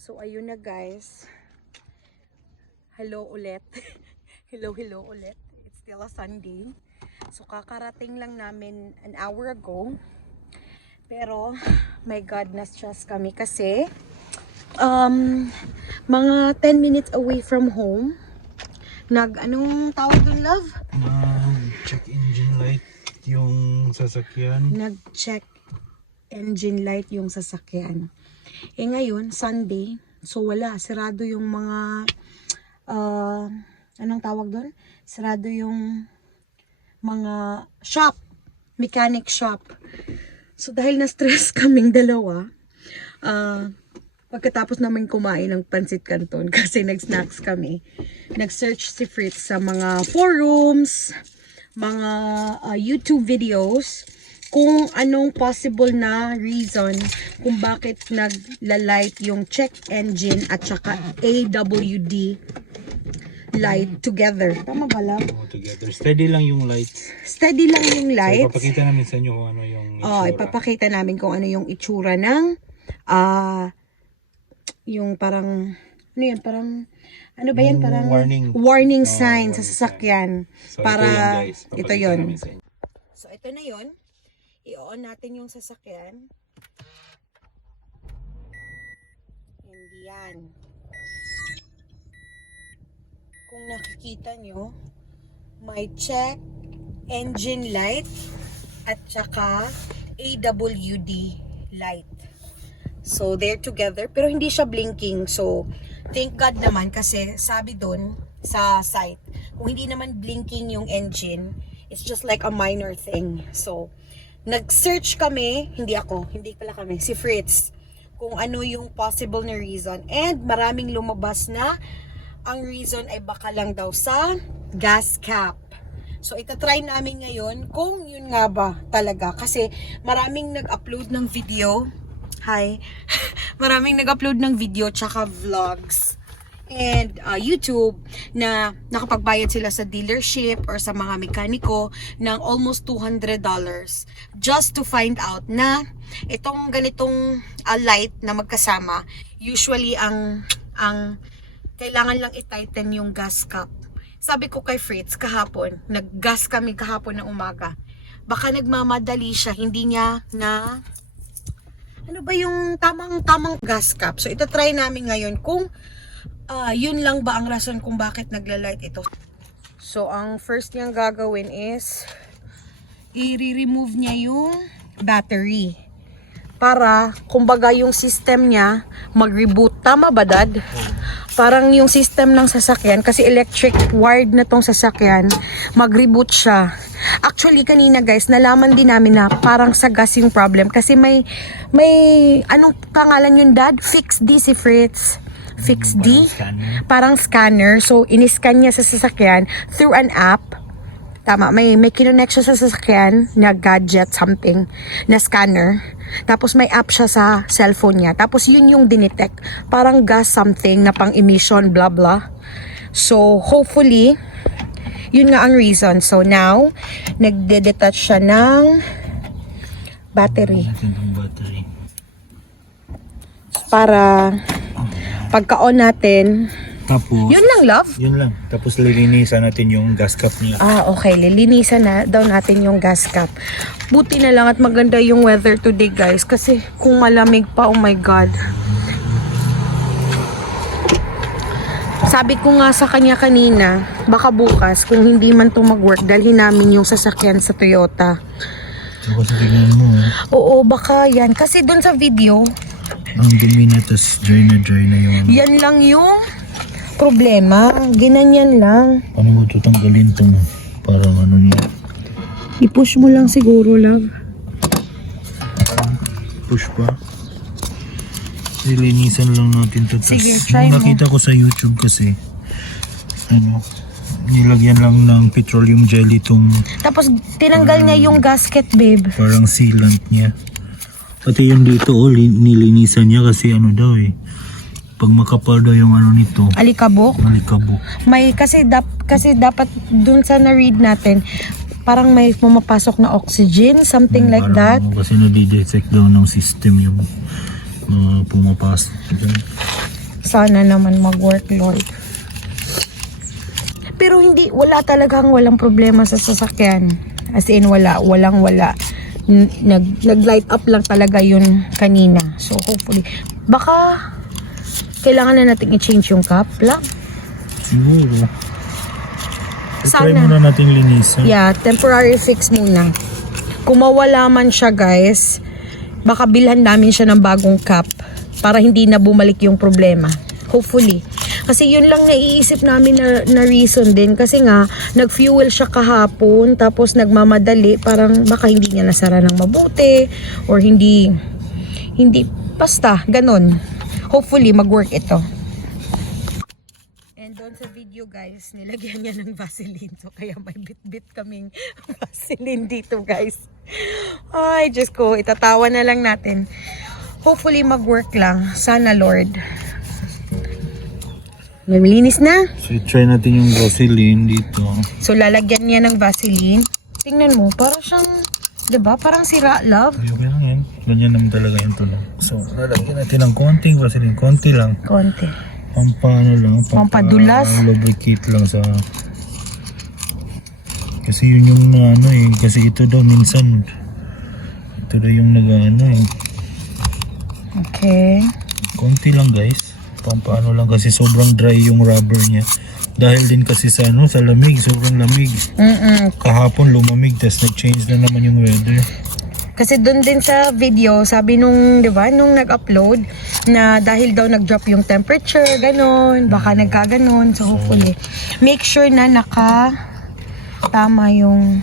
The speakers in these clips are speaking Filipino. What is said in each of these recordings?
So, ayun na guys. Hello ulit. hello, hello ulit. It's still a Sunday. So, kakarating lang namin an hour ago. Pero, my God, na-stress kami kasi um, mga 10 minutes away from home, nag, anong tawag dun, love? check engine light yung sasakyan. Nag-check engine light yung sasakyan. Eh ngayon, Sunday, so wala, sirado yung mga, uh, anong tawag doon? Sirado yung mga shop, mechanic shop. So dahil na-stress kaming dalawa, ah, pagkatapos namin kumain ng pansit canton kasi nag-snacks kami, nag-search si Fritz sa mga forums, mga ah, YouTube videos, kung anong possible na reason kung bakit nagla-light yung check engine at saka AWD light together. Tama ba lang? All together. Steady lang yung lights. Steady lang yung So, lights. ipapakita namin sa inyo kung ano yung Oh, itsura. ipapakita namin kung ano yung itsura ng ah yung parang ano yan parang ano ba yan parang warning. warning Oh, sign sa warning sasakyan So, para ito yun, guys. ito yun. sa. So ito na yun. I-on natin yung sasakyan. And yan. Kung nakikita nyo, may check engine light at saka AWD light. So, they're together. Pero hindi siya blinking. So, thank God naman kasi sabi doon sa site, kung hindi naman blinking yung engine, it's just like a minor thing. So, nag-search kami, hindi ako, hindi pala kami, si Fritz, kung ano yung possible na reason. And maraming lumabas na ang reason ay baka lang daw sa gas cap. So, itatry namin ngayon kung yun nga ba talaga. Kasi maraming nag-upload ng video. Hi. maraming nag-upload ng video tsaka vlogs and uh, YouTube na nakapagbayad sila sa dealership or sa mga mekaniko ng almost $200 just to find out na itong ganitong uh, light na magkasama usually ang ang kailangan lang i-tighten yung gas cap. Sabi ko kay Fritz kahapon, nag-gas kami kahapon ng umaga. Baka nagmamadali siya, hindi niya na ano ba yung tamang tamang gas cap. So ito try namin ngayon kung ah, yun lang ba ang rason kung bakit nagla-light ito. So ang first niyang gagawin is i-remove niya yung battery para kumbaga yung system niya mag-reboot. Tama ba dad? Parang yung system ng sasakyan kasi electric wired na tong sasakyan, mag-reboot siya. Actually kanina guys, nalaman din namin na parang sa gas yung problem kasi may may anong pangalan yun dad? Fix D si Fritz. Fix D? Scanner. Parang scanner. So iniscan niya sa sasakyan through an app. Tama, may may kinonek siya sa sasakyan na gadget something na scanner. Tapos may app siya sa cellphone niya. Tapos yun yung dinetect. Parang gas something na pang emission blah blah. So hopefully yun nga ang reason. So now nagde-detach siya ng battery. para pagka-on natin. Tapos, Yun lang love. yun lang. Tapos lilinisan natin yung gas cap niya. Ah, okay. Lilinisan na daw natin yung gas cap. Buti na lang at maganda yung weather today, guys. Kasi kung malamig pa, oh my God. Sabi ko nga sa kanya kanina, baka bukas, kung hindi man to mag-work, dalhin namin yung sasakyan sa Toyota. Kasi tingnan mo, eh. Oo, baka yan. Kasi dun sa video, ang dumi na, tas dry na dry na yung ano. yan lang yung problema. Ginanyan lang. Paano mo tutanggalin tong parang ano niya? I-push mo lang siguro, love. Push pa. Lilinisan lang natin to. Tas, Sige, try yung mo. nakita ko sa YouTube kasi, ano, nilagyan lang ng petroleum jelly tong Tapos, tinanggal niya yung gasket, babe. parang sealant niya. Pati yung dito, oh, li- nilinisan niya kasi ano daw eh. Pag makapal daw yung ano nito, Alikabok. malikabok. May kasi dap kasi dapat dun sa na-read natin parang may pumapasok na oxygen, something like that. Parang ano, kasi nadidetect daw ng system yung mga pumapasok. Sana naman mag-work, Lord. Pero hindi, wala talagang walang problema sa sasakyan. As in, wala, walang wala. Nag, nag-light up lang talaga yun kanina. So, hopefully. Baka, kailangan na natin i-change yung cup lang. Siguro. Try Sana. muna natin linisan. Yeah, temporary fix muna. Kung mawala man siya, guys, baka bilhan namin siya ng bagong cup para hindi na bumalik yung problema. Hopefully. Kasi yun lang naiisip namin na, na reason din. Kasi nga, nag-fuel siya kahapon, tapos nagmamadali, parang baka hindi niya nasara ng mabuti, or hindi, hindi, basta, ganun. Hopefully, mag-work ito. And doon sa video guys, nilagyan niya ng Vaseline. So kaya may bit-bit kaming Vaseline dito guys. Ay, Diyos ko, itatawa na lang natin. Hopefully mag-work lang. Sana Lord. Namilinis na. So, try natin yung Vaseline dito. So lalagyan niya ng Vaseline. Tingnan mo, parang siyang, 'di ba? Parang sira love. Ayun lang yan. Ganyan naman talaga yung tunog. So, lalagyan natin ng konting Vaseline. Konti lang. Konti. Pampano lang. Pampadulas? lubricate lang sa... Kasi yun yung na ano eh. Kasi ito daw minsan. Ito daw yung nag ano eh. Okay. Konti lang guys. Pampano lang kasi sobrang dry yung rubber niya. Dahil din kasi sa ano, sa lamig, sobrang lamig. Mm-mm. Kahapon lumamig, tapos nag-change na naman yung weather. Kasi doon din sa video, sabi nung, di ba, nung nag-upload, na dahil daw nag-drop yung temperature, ganon, baka nagkaganon. So, hopefully, make sure na naka tama yung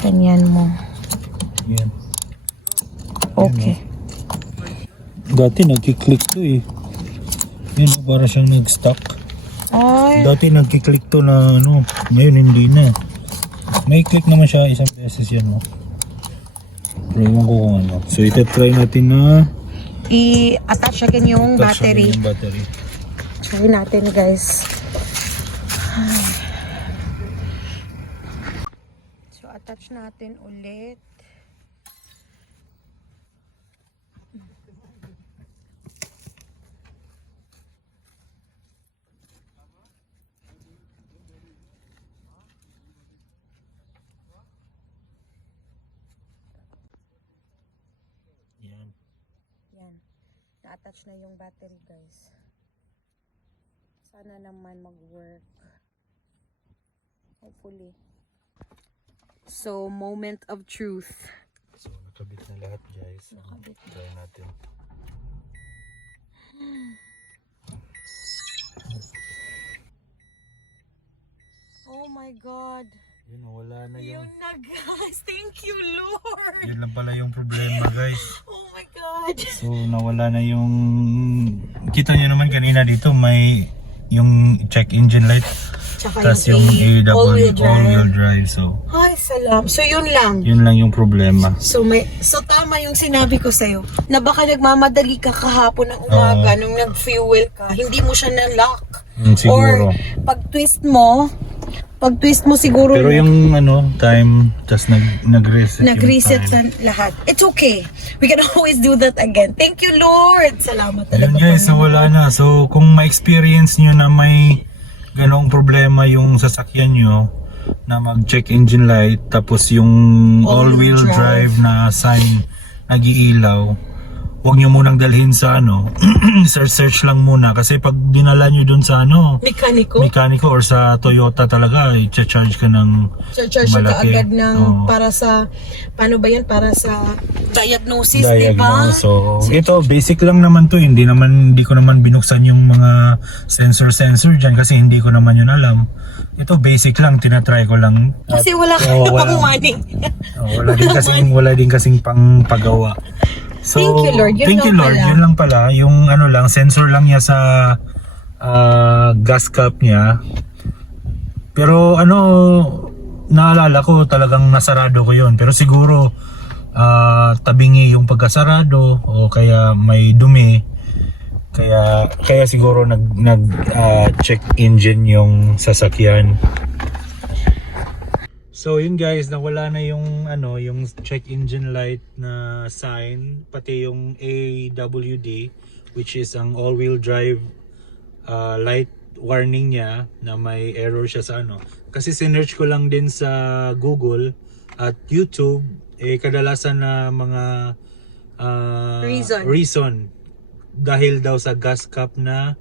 ganyan mo. Yan. Okay. Dati nagkiklik to eh. Yun, para siyang nag-stuck. Ay, Dati nagkiklik to na ano, ngayon hindi na. May click naman siya isang beses yan oh. Pero ewan ko kung ano. So ito try natin na i-attach again yung touch battery. yung battery. Try natin, guys. Ay. So, attach natin ulit. Yan. Yan. Na-attach na yung battery, guys. Sana naman mag-work. Hopefully. So, moment of truth. So nakabit na lahat guys. Nakabit. Try natin. Oh my God. Yun wala na yung... Yun na, guys. Thank you, Lord. Yun lang pala yung problema guys. Oh God. So nawala na yung... Kita nyo naman kanina dito may yung check engine light. Tapos yung AW all-wheel drive. all-wheel drive. So Ay, salam. So, yun lang. yun lang yung problema. So may so tama yung sinabi ko sa'yo na baka nagmamadali ka kahapon ng umaga Oo. nung nag-fuel ka, hindi mo siya na-lock. Mm, siguro. Or pag twist mo, pag twist mo siguro Pero yung ano, time, just nag, nag-reset yung nag-reset time. na lahat. It's okay. We can always do that again. Thank you, Lord. Salamat Yun talaga. guys, so wala na. So kung ma-experience nyo na may ganong problema yung sasakyan nyo na mag-check engine light tapos yung All-wheel all-wheel drive. drive. na sign nag-iilaw huwag nyo munang dalhin sa ano search search lang muna kasi pag dinala nyo dun sa ano Mekaniko. mekaniko or sa Toyota talaga i-charge ka ng Charge ka malaki. agad ng Oo. para sa, paano ba yan? Para sa diagnosis, di ba? diagnose. So, ito basic lang naman to, hindi naman hindi ko naman binuksan yung mga sensor sensor diyan kasi hindi ko naman yun alam. Ito basic lang, tinatry ko lang. At, Kasi wala Oo, pang money. oh, wala din kasing wala din kasing pang pagawa. So, Thank you, Lord. Yun thank you Lord. pala. Yun lang pala, yung ano lang sensor lang niya sa ah, gas cap niya. Pero ano, naalala ko talagang nasarado ko yun. Pero siguro ah, tabingi yung pagkasarado o kaya may dumi. Kaya kaya siguro nag nag ah, check engine yung sasakyan. So yun guys, nawala na yung ano, yung check engine light na sign, pati yung AWD which is ang all-wheel drive uh, light warning niya na may error siya sa ano. Kasi sinearch ko lang din sa Google at YouTube, eh kadalasan na mga uh, Reason. reason dahil daw sa gas cap na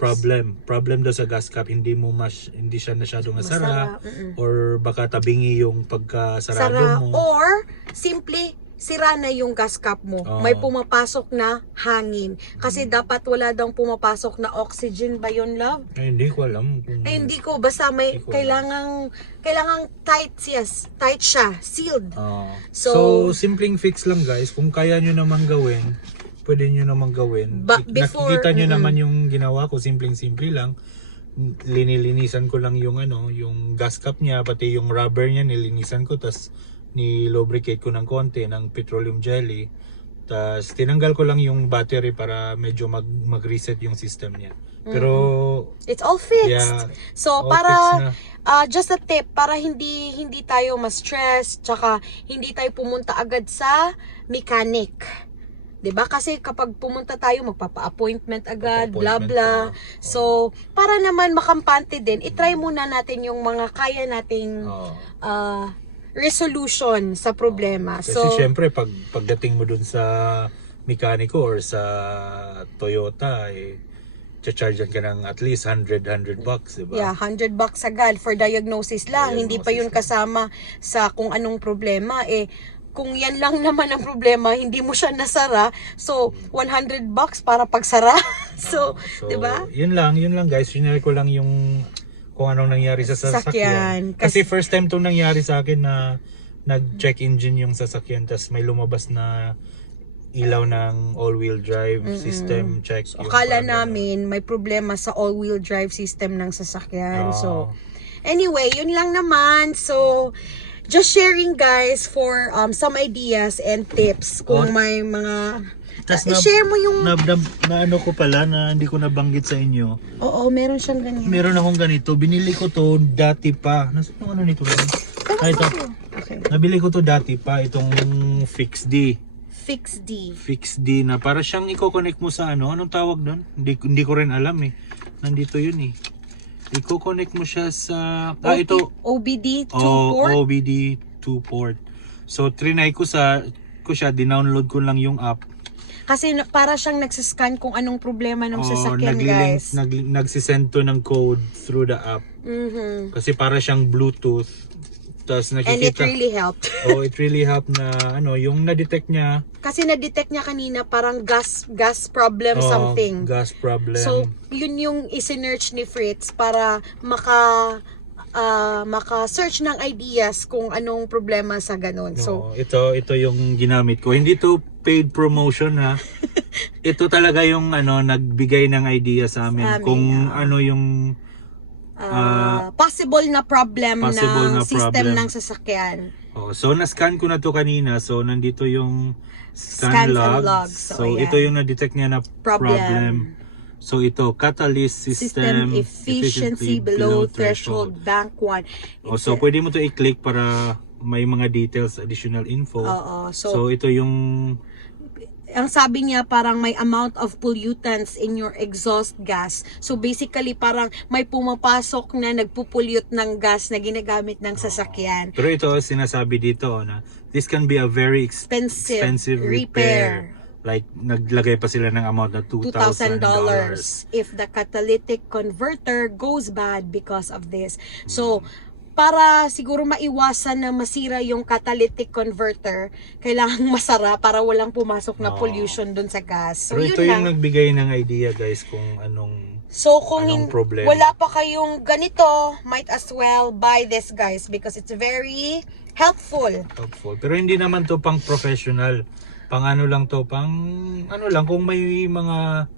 problem. Problem daw sa gas cap, hindi mo mas hindi siya masyadong nasara Masara, mm-mm. or baka tabingi yung pagkasarado Sara, mo. or simply sira na yung gas cap mo. Oo. May pumapasok na hangin. Kasi dapat wala daw pumapasok na oxygen ba yun, love? Ay, hindi ko alam kung Ay, hindi ko. Basta may Hindi ko kailangang, kailangang tight siya. Tight siya. Sealed. Ah. So- so, simpleng fix lang guys. Kung kaya nyo naman gawin, pwede nyo naman gawin. Ba- before- Nakikita nyo mm-mm. naman yung ginawa ko, simpleng-simple lang. Linilinisan ko lang yung ano, yung gas cap niya, pati yung rubber niya nilinisan ko, tas ni-lubricate ko ng konti ng petroleum jelly. Tas tinanggal ko lang yung battery para medyo mag mag-reset yung system niya. Pero It's all fixed. Yeah. So, all para, fixed ah, just a tip, para hindi hindi tayo ma-stress, tsaka hindi tayo pumunta agad sa mechanic. 'Di ba? Kasi kapag pumunta tayo, magpapa-appointment agad, bla bla. So, para naman makampante din, itry muna natin yung mga kaya nating ah, resolution sa problema. Kasi so, syempre pag pagdating mo dun sa mekaniko or sa Toyota eh chargean ka ng at least 100 100 bucks, 'di ba? Yeah, 100 bucks agad for diagnosis lang. Hindi pa Diagnosis yun kasama sa kung anong problema. Eh, kung yan lang naman ang problema, hindi mo siya nasara. So, 100 bucks para pagsara. so, So, 'di ba? Yun lang, yun lang guys. Sinare ko lang yung kung anong nangyari sa Sasakyan. sasakyan. Kasi- Kasi first time tong nangyari sa akin na nag-check engine yung sasakyan tas may lumabas na ilaw ng all-wheel drive system check. So, akala namin may problema sa all-wheel drive system ng sasakyan. Oo. So, anyway, yun lang naman. So, just sharing guys for um, some ideas and tips kung Oh. may mga... Tas Ah, na- share mo yung... Na, na, na ano ko pala na hindi ko nabanggit sa inyo. Oo, meron siyang ganyan. Meron akong ganito. Binili ko to dati pa. Nasaan yung ano nito? Ah, ito. Okay. Nabili ko to dati pa. Itong Fix D. Fix D. Fix D na para siyang i-connect mo sa ano. Anong tawag doon? Hindi, hindi ko rin alam eh. Nandito yun eh. I-connect mo siya sa... Ah, ito. OBD 2 O- port. OBD 2 port. So, trinay ko sa ko siya, dinownload ko lang yung app. Kasi para siyang nagsascan kung anong problema ng O, sasakyan, guys. Nag, nagsisend to ng code through the app. Mhm. Kasi para siyang Bluetooth. Tapos And it nakikita. really helped. oh, it really helped na ano, yung na-detect niya. Kasi na-detect niya kanina parang gas gas problem oh, something. Gas problem. So, yun yung isinearch ni Fritz para maka ah, maka-search ng ideas kung anong problema sa ganun. So, Oo, ito ito yung ginamit ko. Hindi to paid promotion ha. ito talaga yung ano nagbigay ng idea sa amin Sa amin, kung ah. ano yung ah, possible na problem possible ng na system problem. ng sasakyan. oh, so na-scan ko na to kanina. So nandito yung Scans scan and logs. logs. So, So, ayan. ito yung na-detect niya na Problem. problem. So ito catalyst System system, efficiency below threshold bank 1. Oh, so pwede mo to i-click para may mga details, additional info. Oo. So, So, ito yung ang sabi niya parang may amount of pollutants in your exhaust gas. So basically parang may pumapasok na nagpupulyot ng gas na ginagamit ng sasakyan. pero ito sinasabi dito na this can be a very ex- Expensive, expensive repair. Like naglagay pa sila ng amount na $2,000 $2,000. if the catalytic converter goes bad because of this. So, para siguro maiwasan na masira yung catalytic converter, kailangan masara para walang pumasok na pollution dun sa gas. So, Pero yun ito yung lang. nagbigay ng idea guys kung anong So kung hin- Anong problema? wala pa kayong ganito, might as well buy this guys because it's very helpful. helpful. Pero hindi naman to pang professional. Pang ano lang to, pang ano lang kung may mga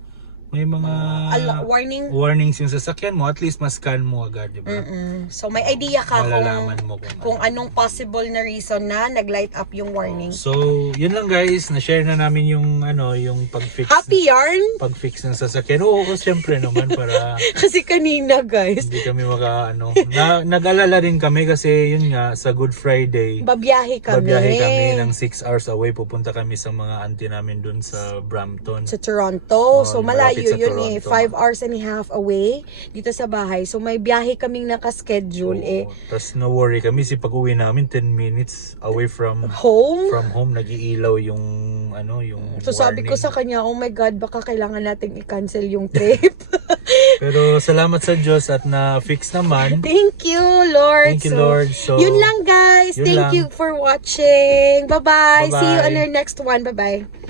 may mga Ala- warning. warnings yung sasakyan mo, at least mas-scan mo agad, di ba? Mm-mm. So may idea ka Malalaman kung, mo kung, kung anong possible na reason na nag-light up yung warning. So, yun lang guys, na-share na namin yung ano, yung pag-fix Happy yarn? pag-fix ng sasakyan. Oo, syempre naman para Kasi kanina guys, hindi kami maka ano. Na, nag-alala rin kami kasi yun nga sa Good Friday. babiyahe kami. Babiyahe kami ng 6 hours away. Pupunta kami sa mga auntie namin dun sa Brampton. sa Toronto. Oh, so malapit malayo sa yun eh. Toronto. Five hours and a half away dito sa bahay. So may biyahe kaming nakaschedule eh. Tapos no worry kami si pag-uwi namin 10 minutes away from Home? from home nagiilaw yung ano yung So sabi ko warning. sa kanya, oh my God, baka kailangan nating i-cancel yung trip. Pero salamat sa Diyos at na-fix naman. Thank you, Lord. Thank you So, Lord. So Yun lang guys. yun Thank lang. you for watching. Bye-bye. See you Bye-bye. on our next one. Bye-bye.